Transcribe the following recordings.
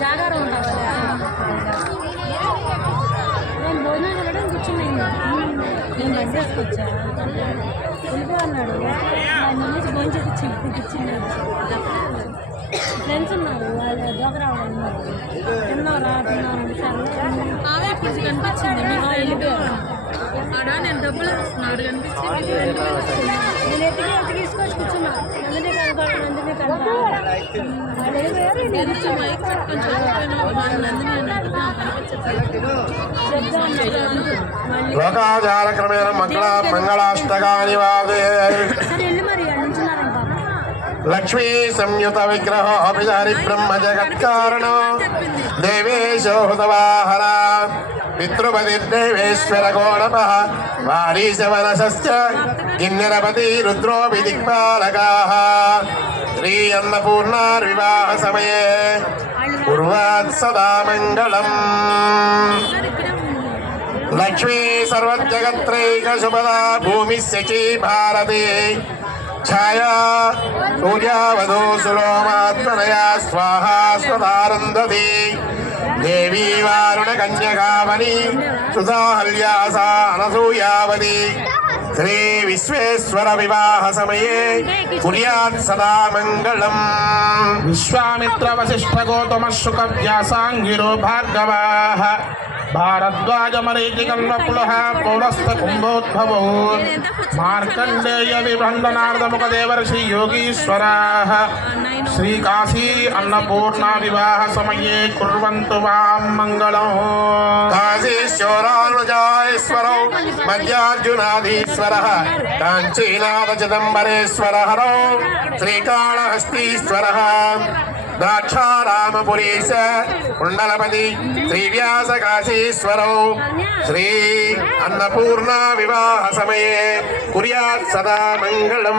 జాగారం కదా. నేను భోజనం చేయడం కూర్చున్నాను. నేను బండి వేసుకొచ్చా? వెళ్ళిపో అన్నాడు? ఆయన నుంచి భోజనం చేపించింది. కూర్చుంది ఫ్రెండ్స్ ఉన్నారు. వాళ్ళు దోకరావడం ఉన్నారు. తిన్నారా తిన్నారా కనిపించింది. మీకు వెళ్ళిపోయారు ఆడ? నేను డబ్బులు ఇస్తున్నాడు కనిపించింది. తీసుకొచ్చి కూర్చున్నా. నందిని కనపడ నందిని లోకాచారక్రమేణ మంగళ మంగళాష్టకాని వాదే లక్ష్మీ సంయుత విగ్రహో బ్రహ్మ జగత్కారణ. దేవేశో పితృపతిర్దేవేశ్వర గోణప వారీశవనశ్చ కిన్నెరపతి రుద్రోపి దిక్పాలకా శ్రీ అన్నపూర్ణార్వివాహ సమయే కుర్వాత్ సదా మంగళం లక్ష్మీ సర్వజగత్రైక శుభదా భూమిశ్చీ భారతే ఛాయా సూర్యావధో సులోమాత్మనయా స్వాహా స్వదారందతి దేవీ వారుణ కన్యకామణి సుధాహల్యాసా అనసూయావతి శ్రీ విశ్వేశ్వర వివాహ సమయే కుర్యాత్ సదా మంగళం విశ్వామిత్ర వశిష్ఠ గౌతమ శుక వ్యాసాంగిరో భార్గవాః भारद्वाज भारद्वाजमरीचिकल्लकुलः पौरस्थकुम्भोद्भवौ मार्कण्डेयविभण्डनार्दमुखदेवर्षि योगीश्वराः श्रीकाशी अन्नपूर्णाविवाहसमये कुर्वन्तु वां मङ्गलम्। काशीश्वरानुजाईश्वरौ मध्यार्जुनाधीश्वरः काञ्चीनाथचिदम्बरेश्वरहरौ श्रीकालहस्तीश्वरः ద్రాక్షారామపురీశ వివాహ సమయే కుర్వంతు కుండలపతి శ్రీవ్యాస కాశీశ్వరౌ శ్రీ అన్నపూర్ణ వివాహ సమయే కుర్యాత్ సదా మంగళం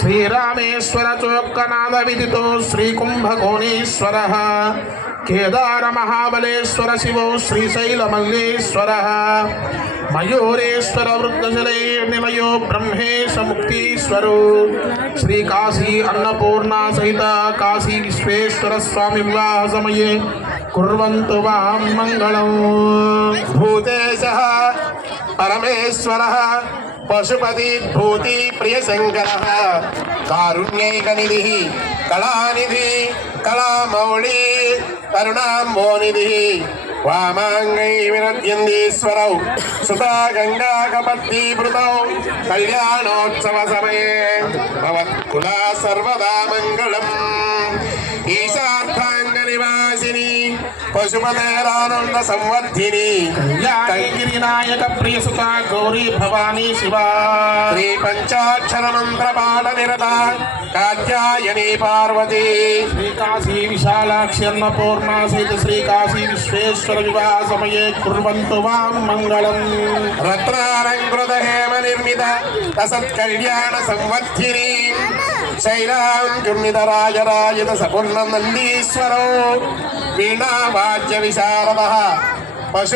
శ్రీరామేశ్వర చోక్కనాథ విదితో శ్రీ కుంభకోణేశ్వర కేదార మహాబలేశ్వర శివో శ్రీశైల మల్లేశ్వర. మయూరేశ్వర వృద్ధశలే నిలయో బ్రహ్మేశ ముక్తీశ్వరో. శ్రీ కాశీ అన్నపూర్ణ సహిత కాశీ విశ్వేశ్వర స్వామి వివాహ సమయే కుర్వంతు వాం మంగళం. భూతేశ పరమేశ్వర పశుపతి భూతి ప్రియ కారుణ్యైక నిధి కళానిధి కళామౌళి కరుణాంబోనిధి. వామాంగై వినద్యందీశ్వరౌ సుతా గంగా కపత్తీభృతౌ కళ్యాణోత్సవ సమయే భవత్కులా సర్వదా మంగళం. ఈశాన్ పశుపతేరానంద సంవర్ధిని. గిరినాయక ప్రియసుత గౌరీ భవానీ శివా. శ్రీ పంచాక్షర మంత్ర పాఠ నిరత కాత్యాయని పార్వతి. శ్రీ కాశీ విశాలాక్షి అన్నపూర్ణ సహిత శ్రీ కాశీ విశ్వేశ్వర వివాహ సమయే కుర్వంతు వాం మంగళం. రత్నాలంకృత హేమ నిర్మిత రసత్ కళ్యాణ సంవర్ధిని. శైలాం చున్నిత సపూర్ణ నందీశ్వరో వీణావాద్య విశారద పశు